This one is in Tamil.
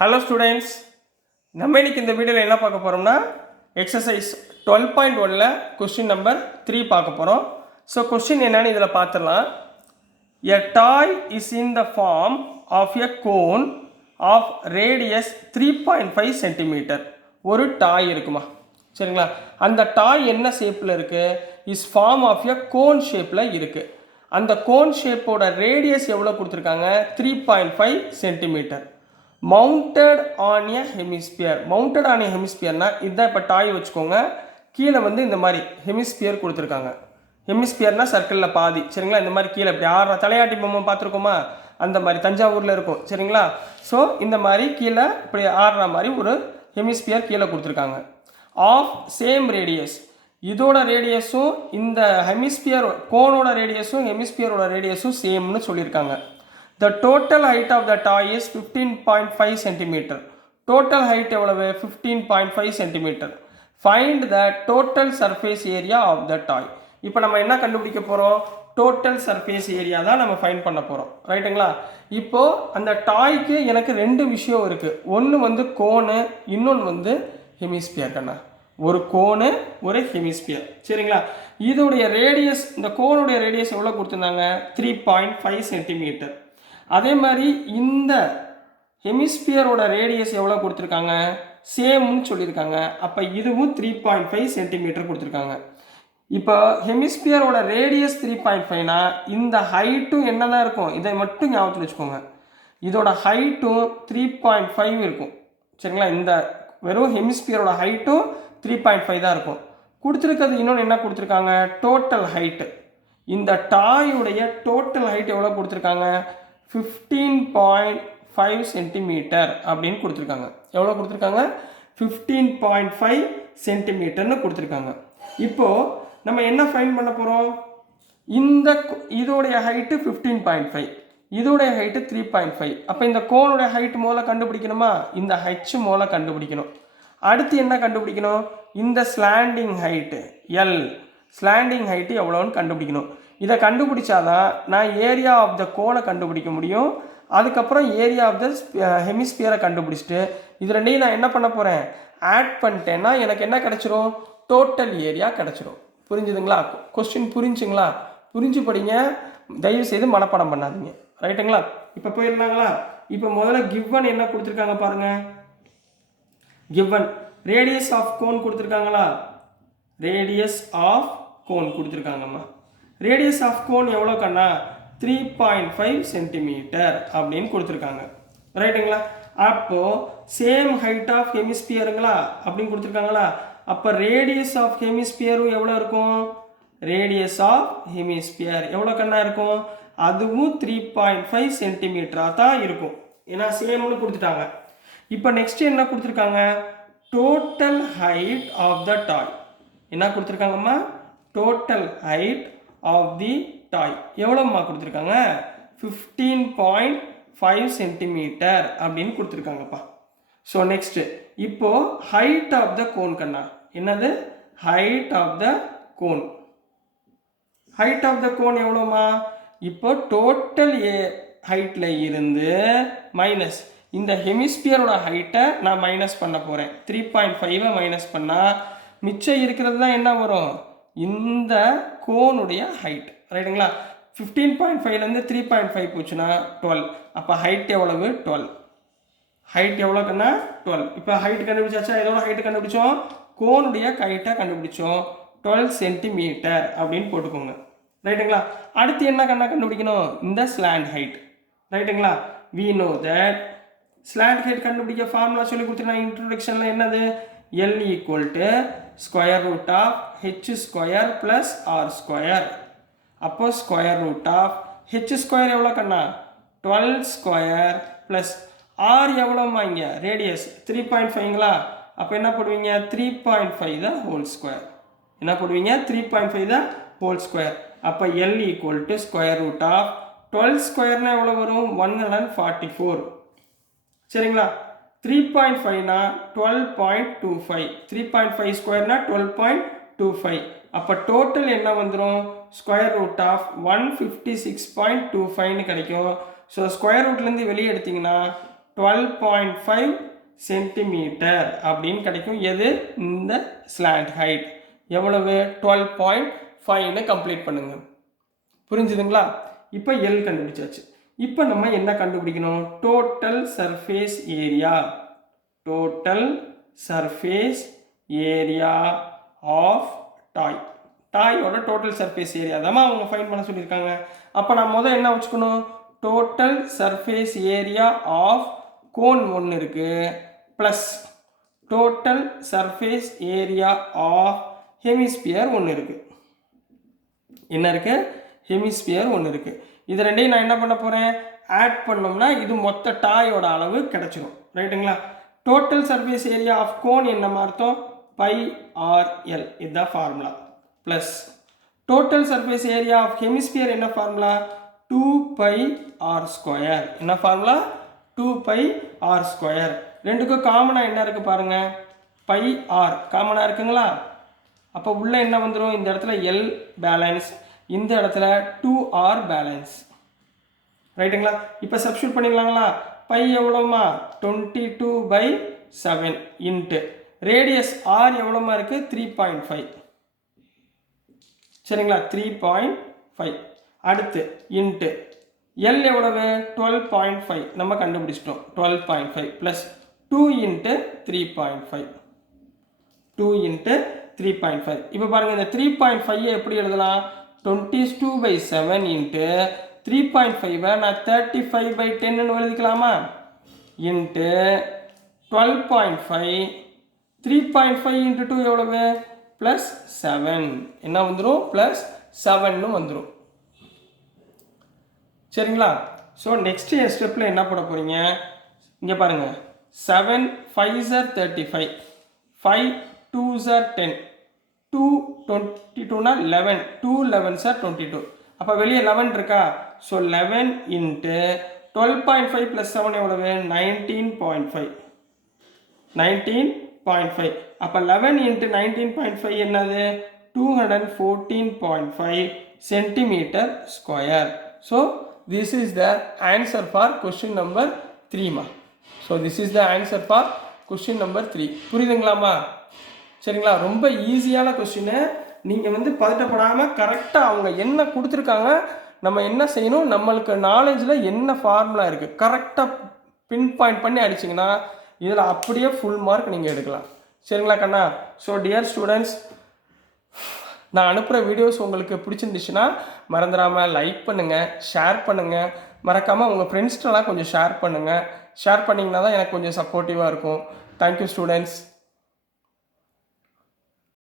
ஹலோ ஸ்டூடெண்ட்ஸ், நம்ம இன்னைக்கு இந்த வீடியோவில் என்ன பார்க்க போகிறோம்னா எக்ஸசைஸ் 12.1ல் கொஸ்டின் நம்பர் 3 பார்க்க போகிறோம். ஸோ கொஸ்டின் என்னன்னு இதில் பார்த்துடலாம். A toy is in the form of a cone of radius 3.5 centimetre. ஒரு டாய் இருக்குமா, சரிங்களா? அந்த டாய் என்ன ஷேப்பில் இருக்குது? Is form of a cone ஷேப்பில் இருக்குது. அந்த கோன் ஷேப்போட ரேடியஸ் எவ்வளோ கொடுத்துருக்காங்க? 3.5 centimetre. Mounted on a hemisphere. Mounted on a ஹெமிஸ்பியர்னா இதுதான். இப்போ டாய் வச்சுக்கோங்க, கீழே வந்து இந்த மாதிரி ஹெமிஸ்பியர் கொடுத்துருக்காங்க. ஹெமிஸ்பியர்னா சர்க்கிளில் பாதி, சரிங்களா? இந்த மாதிரி கீழே இப்படி ஆடுற தலையாட்டி பொம்மை பார்த்துருக்கோமா, அந்த மாதிரி தஞ்சாவூரில் இருக்கும், சரிங்களா? ஸோ இந்த மாதிரி கீழே இப்படி ஆடுற மாதிரி ஒரு ஹெமிஸ்பியர் கீழே கொடுத்துருக்காங்க. ஆஃப் சேம் ரேடியஸ், இதோட ரேடியஸும் இந்த ஹெமிஸ்பியர் கோனோட ரேடியஸும் ஹெமிஸ்பியரோட ரேடியஸும் சேம்னு சொல்லியிருக்காங்க. The total height of the toy is 15.5 cm. Total height எவ்வளவு? 15.5 cm. Find the total surface area of the toy. இப்போ நம்ம என்ன கண்டுபிடிக்க போகிறோம்? டோட்டல் சர்ஃபேஸ் ஏரியா தான் நம்ம ஃபைண்ட் பண்ண போகிறோம், ரைட்டுங்களா? இப்போது அந்த டாய்க்கு எனக்கு ரெண்டு விஷயம் இருக்குது. ஒன்று வந்து கோனு, இன்னொன்று வந்து ஹெமிஸ்பியர். கண்ணா, ஒரு கோனு ஒரு ஹெமிஸ்பியர், சரிங்களா? இதோடைய ரேடியஸ், இந்த கோனுடைய ரேடியஸ் எவ்வளோ கொடுத்துருந்தாங்க? 3.5 சென்டிமீட்டர். அதே மாதிரி இந்த ஹெமிஸ்பியரோட ரேடியஸ் எவ்வளோ கொடுத்துருக்காங்க? சேம்னு சொல்லியிருக்காங்க. அப்போ இதுவும் 3.5 சென்டிமீட்டர் கொடுத்துருக்காங்க. இப்போ ஹெமிஸ்பியரோட ரேடியஸ் 3.5னா இந்த ஹைட்டும் என்ன தான் இருக்கும்? இதை மட்டும் ஞாபகத்தில் வச்சுக்கோங்க. இதோட ஹைட்டும் 3.5 இருக்கும், சரிங்களா? இந்த வெறும் ஹெமிஸ்பியரோட ஹைட்டும் 3.5 தான் இருக்கும். கொடுத்துருக்கிறது இன்னொன்று என்ன கொடுத்துருக்காங்க? Total height. இந்த டாயுடைய டோட்டல் ஹைட் எவ்வளோ கொடுத்துருக்காங்க? 15.5 சென்டிமீட்டர் அப்படின்னு கொடுத்துருக்காங்க. எவ்வளோ கொடுத்துருக்காங்க? 15.5 சென்டிமீட்டர்னு கொடுத்துருக்காங்க. இப்போது நம்ம என்ன ஃபைண்ட் பண்ண போகிறோம்? இதோடைய ஹைட்டு 15.5, இதோடைய ஹைட்டு 3.5. அப்போ இந்த கோனுடைய ஹைட் மூலம் கண்டுபிடிக்கணுமா? இந்த ஹைட் மூலம் கண்டுபிடிக்கணும். அடுத்து என்ன கண்டுபிடிக்கணும்? இந்த slanting height L, slanting height எவ்வளோன்னு கண்டுபிடிக்கணும். இதை கண்டுபிடிச்சாதான் நான் ஏரியா ஆஃப் த கோனை கண்டுபிடிக்க முடியும். அதுக்கப்புறம் ஏரியா ஆஃப் த ஹெமிஸ்பியரை கண்டுபிடிச்சிட்டு இது ரெண்டையும் நான் என்ன பண்ண போகிறேன்? ஆட் பண்ணிட்டேன்னா எனக்கு என்ன கிடச்சிரும்? டோட்டல் ஏரியா கிடச்சிரும். புரிஞ்சுதுங்களா? கொஸ்டின் புரிஞ்சுங்களா? புரிஞ்சு படிங்க, தயவு செய்து மனப்பாடம் பண்ணாதீங்க, ரைட்டுங்களா? இப்போ போயிருந்தாங்களா? இப்போ முதல்ல கிவன் என்ன கொடுத்துருக்காங்க பாருங்கள். கிவன் ரேடியஸ் ஆஃப் கோன் கொடுத்துருக்காங்களா? ரேடியஸ் ஆஃப் கோன் கொடுத்துருக்காங்கம்மா. ரேடியஸ் ஆஃப் கோன் எவ்வளோ கண்ணா? 3.5 சென்டிமீட்டர் அப்படின்னு கொடுத்துருக்காங்க, ரைட்டுங்களா? அப்போது சேம் ஹைட் ஆஃப் ஹெமிஸ்பியருங்களா அப்படின்னு கொடுத்துருக்காங்களா? அப்போ ரேடியஸ் ஆஃப் ஹெமிஸ்பியரும் எவ்வளோ இருக்கும்? ரேடியஸ் ஆஃப் ஹெமிஸ்பியர் எவ்வளோ கண்ணா இருக்கும்? அதுவும் 3.5 சென்டிமீட்டராக தான் இருக்கும். ஏன்னா சேம்னு கொடுத்துட்டாங்க. இப்போ நெக்ஸ்ட் என்ன கொடுத்துருக்காங்க? Total height of the toy என்ன கொடுத்துருக்காங்கம்மா? Total height of the toy எவ்வளோம்மா கொடுத்துருக்காங்க? 15.5 சென்டிமீட்டர் அப்படின்னு கொடுத்துருக்காங்கப்பா. ஸோ நெக்ஸ்ட்டு இப்போது ஹைட் ஆஃப் த கோன் கண்ணா என்னது? Height of the cone. Height of the cone எவ்வளோம்மா? இப்போ டோட்டல் ஹைட்டில் இருந்து மைனஸ் இந்த ஹெமிஸ்பியரோட ஹைட்டை நான் மைனஸ் பண்ண போகிறேன். 3.5 மைனஸ் பண்ணால் மிச்சம் இருக்கிறது தான் என்ன வரும்? இந்த கோனுடைய ஹைட், ரைட்டுங்களா? 15.5லேருந்து 3.5 போச்சுன்னா 12. அப்போ ஹைட் எவ்வளவு? 12. ஹைட் எவ்வளோக்குன்னா 12. இப்போ ஹைட் கண்டுபிடிச்சாச்சா? எதோட ஹைட்டு கண்டுபிடிச்சோம்? கோனுடைய ஹைட்டை கண்டுபிடிச்சோம். 12 சென்டிமீட்டர் அப்படின்னு போட்டுக்கோங்க, ரைட்டுங்களா? அடுத்து என்ன கண்டுபிடிக்கணும்? இந்த ஸ்லாண்ட் ஹைட், ரைட்டுங்களா? We know that slant height கண்டுபிடிக்க ஃபார்முலா சொல்லி கொடுத்துருந்தேன் இன்ட்ரோடக்ஷனில். என்னது? L equal to square root of H square plus R square. அப்போ square root of H square எவ்வளோ கண்ணா? 12 ஸ்கொயர் ப்ளஸ் ஆர் எவ்வளோம்மா? இங்கே ரேடியஸ் 3.5ங்களா? அப்போ என்ன போடுவீங்க? 3.5 த ஹோல் ஸ்கொயர். என்ன போடுவீங்க? 3.5 த ஹோல் ஸ்கொயர். அப்போ L equal to square root of 12 ஸ்கொயர்னால் எவ்வளோ வரும்? 144, சரிங்களா? 3.5னா 12.25. 3.5 ஸ்கொயர்னா 12.25. அப்போ டோட்டல் என்ன வந்துடும்? ஸ்கொயர் ரூட் ஆஃப் 156.25ன்னு கிடைக்கும். ஸோ ஸ்கொயர் ரூட்லேருந்து வெளியே எடுத்திங்கன்னா 12.5 சென்டிமீட்டர் அப்படின்னு கிடைக்கும். எது? இந்த ஸ்லாண்ட் ஹைட் எவ்வளவு? 12.5ன்னு கம்ப்ளீட் பண்ணுங்க. புரிஞ்சுதுங்களா? இப்போ எல் கண்டுபிடிச்சாச்சு. இப்போ நம்ம என்ன கண்டுபிடிக்கணும்? Total surface area. Total surface area of toy. டாயோட டோட்டல் சர்ஃபேஸ் ஏரியா தான் அவங்க ஃபைண்ட் பண்ண சொல்லியிருக்காங்க. அப்போ நான் முதல் என்ன வச்சுக்கணும்? Total surface area of cone ஒன்று இருக்குது, plus total surface area of hemisphere ஒன்று இருக்குது. என்ன இருக்குது? ஹெமிஸ்பியர் ஒன்று இருக்குது. இது ரெண்டையும் நான் என்ன பண்ண போகிறேன்? ஆட் பண்ணோம்னா இது மொத்த டாயோட அளவு கிடச்சிரும். ரைட்டுங்களா? Total surface area of cone என்ன அர்த்தம்? பை ஆர் எல், இதுதான் formula. Plus total surface area of hemisphere என்ன ஃபார்முலா? 2 pi r square. என்ன ஃபார்முலா? 2 pi r square. ரெண்டுக்கும் காமனாக என்ன இருக்குது பாருங்கள்? பை ஆர் காமனாக இருக்குங்களா? அப்போ உள்ளே என்ன வந்துடும்? இந்த இடத்துல எல் பேலன்ஸ், இந்த இடத்துல 2r பேலன்ஸ். ரைட்டுங்களா? இப்போ சப்ஸ்டியூட் பண்ணிக்கலாங்களா? பை எவ்வளோமா? 22/7 இன்ட்டு ரேடியஸ் ஆர் எவ்வளோமா இருக்குது? 3.5. சரிங்களா? 3.5. அடுத்து இன்ட்டு எல் எவ்வளவு? 12.5 நம்ம கண்டுபிடிச்சிட்டோம். 12.5 ப்ளஸ் 2 இன்ட்டு 3.5. 2 இன்ட்டு 3.5. இப்போ பாருங்கள், இந்த 3.5 எப்படி எழுதலாம்? 22/7 இன்ட்டு 3.5 நான் 35/10 எழுதிக்கலாமா? இன்ட்டு 12.5. 3.5 இன்ட்டு 2 எவ்வளவு? ப்ளஸ் 7. என்ன வந்துடும்? ப்ளஸ் 7ன்னு வந்துடும். சரிங்களா? ஸோ நெக்ஸ்ட் ஸ்டெப்பில் என்ன போட போகிறீங்க? இங்கே பாருங்கள், 7 5s are 35, 5 2s are 10, 2 22னா 11, 2 11s are 22. அப்போ வெளியே 11 இருக்கா? ஸோ 11 இன்ட்டு 12.5 ப்ளஸ் 7 எவ்வளவு? 19.5. 19.5. அப்போ 11 இன்ட்டு 19.5 என்னது? 214.5 centimetre square. So this is the answer for question number 3மா. So this is the answer for question number 3. புரியுதுங்களாம்மா? சரிங்களா? ரொம்ப ஈஸியான கொஸ்டின்னு. நீங்கள் பதட்டப்படாமல் கரெக்டாக அவங்க என்ன கொடுத்துருக்காங்க, நம்ம என்ன செய்யணும், நம்மளுக்கு நாலேஜில் என்ன ஃபார்முலா இருக்குது கரெக்டாக பின் பாயிண்ட் பண்ணி அடிச்சிங்கன்னா இதில் அப்படியே ஃபுல் மார்க் நீங்கள் எடுக்கலாம். சரிங்களா கண்ணா? ஸோ டியர் ஸ்டூடெண்ட்ஸ், நான் அனுப்புகிற வீடியோஸ் உங்களுக்கு பிடிச்சிருந்துச்சுன்னா மறந்துடாமல் லைக் பண்ணுங்கள், ஷேர் பண்ணுங்கள். மறக்காமல் உங்கள் ஃப்ரெண்ட்ஸ்டெல்லாம் கொஞ்சம் ஷேர் பண்ணுங்கள். ஷேர் பண்ணிங்கன்னா தான் எனக்கு கொஞ்சம் சப்போர்ட்டிவாக இருக்கும். Thank you students.